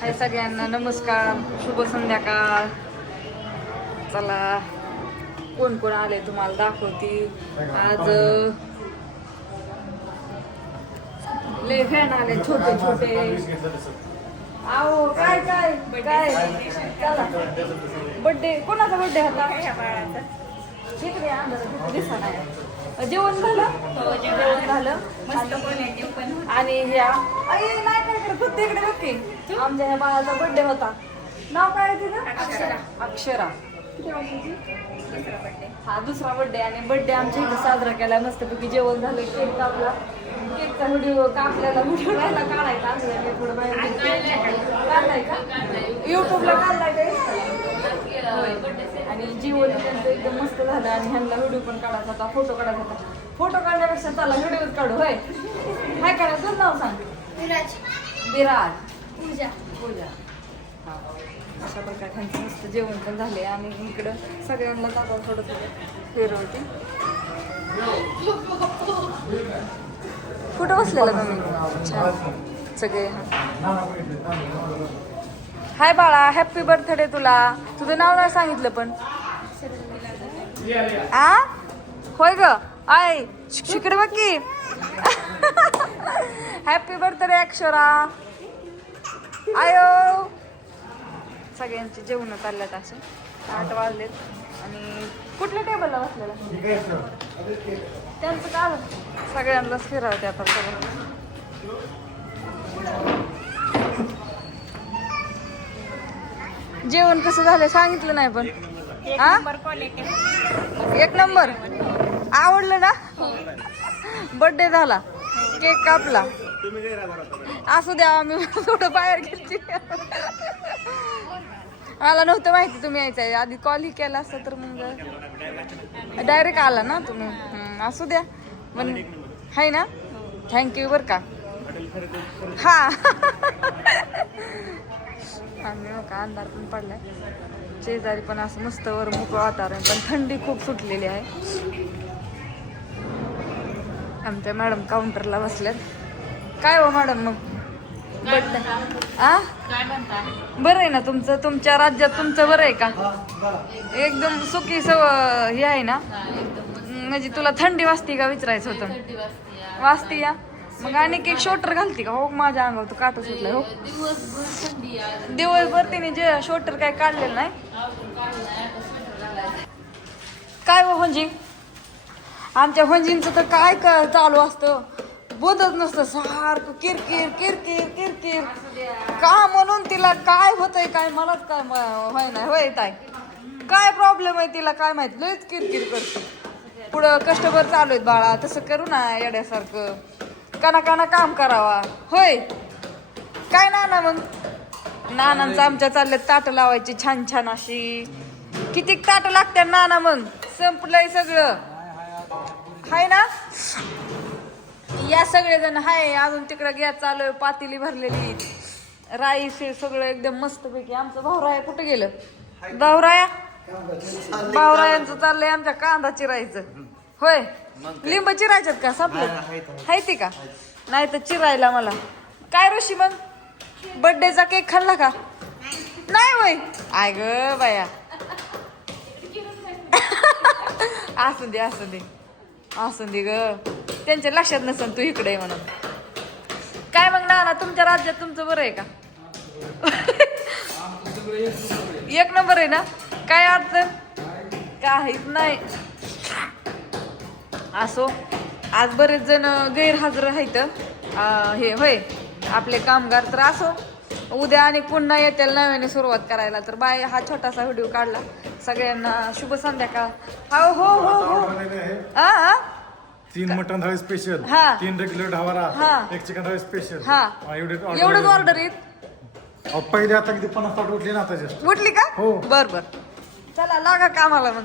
हाय सगळ्यांना नमस्कार, शुभ संध्याकाळ. चला कोण कोण आले तुम्हाला दाखवते. आज लय फॅन आले छोटे छोटे. आओ काय काय काय चला. बर्थडे कोणाचा बर्थडे होता? इकडे अंधारात दिसत नाही. जेवण झालं? जेवण झालं आणि ह्या नाही काय करत होते इकडे नक्की. आमच्या ह्या बाळाचा बर्थडे होता. नाव काय तिचं? अक्षरा. हा दुसरा बर्थडे आणि बर्थडे आमच्या इथे साजरा केला. मस्तपैकी जेवण झालं, केक कापला. केकचा व्हिडिओ कापल्याला व्हिडिओ राहिला काढायचा. आम्ही थोडं बाहेर काढलाय का युट्यूबला काढलाय का. आणि जीवन त्यांचं एकदम मस्त झालं आणि ह्यांना व्हिडिओ पण काढायचा होता, फोटो काढायचा होता. फोटो काढण्यापेक्षा चला व्हिडिओ काढू. होय काय काढा तुझं नाव सांग. विराज. पूजा. पूजा. अशा प्रकारे त्यांचं मस्त जेवण पण झाले आणि इकडं सगळ्यांना दाखवा थोडं थोडं फिरवते. कुठं बसलेला तुम्ही? छान सगळे. हाय बाळा, हॅपी बर्थडे तुला. तुझं नाव नाही सांगितलं पण. आ होय ग आय शिकडे बघ की. Happy birthday Akshara. आयो सगळ्यांचे जेवण चालल्यात असे. 8 वाजलेत आणि कुठल्या टेबलला बसलेला त्यांचं काय सगळ्यांनाच फिरावते आता सगळं. जेवण कसं झालं सांगितलं नाही पण. हा एक नंबर. आवडलं ना? बर्थडे झाला, केक कापला. असू द्या आम्ही थोडं बाहेर गेलती. मला नव्हतं माहिती तुम्ही यायचं. आधी कॉल केला असता तर मग डायरेक्ट आला ना तुम्ही. असू द्या पण हाय ना. थँक्यू बरं का. हा आम्ही का अंधार पण पडलाय. शेजारी पण असं मस्त वर मोकळं वातावरण पण थंडी खूप सुटलेली आहे. आमच्या मॅडम काउंटरला बसल्यात. काय हो मॅडम मग बर्थडे आ बरं आहे ना तुमचं? तुमच्या राज्यात तुमचं बरं आहे का? एकदम सुखी हे आहे ना. म्हणजे तुला थंडी वाजती का विचारायचं होतं. वाजती या मग आणि एक शोटर घालती का? हो माझ्या अंगावर तू काटा सुटलाय. हो दिवसभर तिने जे शोटर काय काढलेलं नाही. काय हो म्हणजे आमच्या होंजींचं तर काय चालू असतं. बोलत नसतं सारखं किरकिर किरकिर किरकिर. का म्हणून तिला काय होतंय काय मलाच काय होय नाही होय ताई. काय प्रॉब्लेम आहे तिला काय माहित. लयच किरकिर करते. पुढं कस्टमर चालू आहेत बाळा. तसं करू ना येड्यासारखं. काना काम करावा. होय काय नाना मग नानांचं आमच्या चालल्यात ताट लावायची छान छान अशी. किती ताट लागतात नाना मग? संपलंय सगळं हाय ना. या सगळेजण हाय. अजून तिकडं गॅस चालू आहे. पातेली भरलेली राईस सगळं एकदम मस्त पैकी. आमचं भावराया कुठे गेलं? भावरायांचं चाललंय आमच्या कांदा चिरायचं. होय लिंब चिरायच्यात का? संपलं हायती का? नाही तर चिरायला मला काय ऋषी मग बर्थडेचा केक खाल्ला का? नाही होय. आय ग बाया. असू दे असू दे असू दे ग. त्यांच्या लक्षात नसेल तू इकडे म्हणून. काय मग नाना तुमच्या राज्यात तुमचं बरं आहे का? एक नंबर आहे ना. काय अडचण काहीच नाही. असो आज बरेच जण गैरहजर आहेत हे होय आपले कामगार. तर असो उद्या आणि पुन्हा येतील नव्याने सुरुवात करायला. तर बाय हा छोटासा व्हिडिओ काढला. सगळ्यांना शुभ संध्याकाळ. हो हो हो हो. 3 मटन थाळी स्पेशल, 3 रेग्युलर ढावरा, 1 चिकन थाळी स्पेशल. एवढंच ऑर्डर येत. पहिले आता किती 50 ताट उठली ना आता उठली का? हो बर बर चला लागा कामाला मग.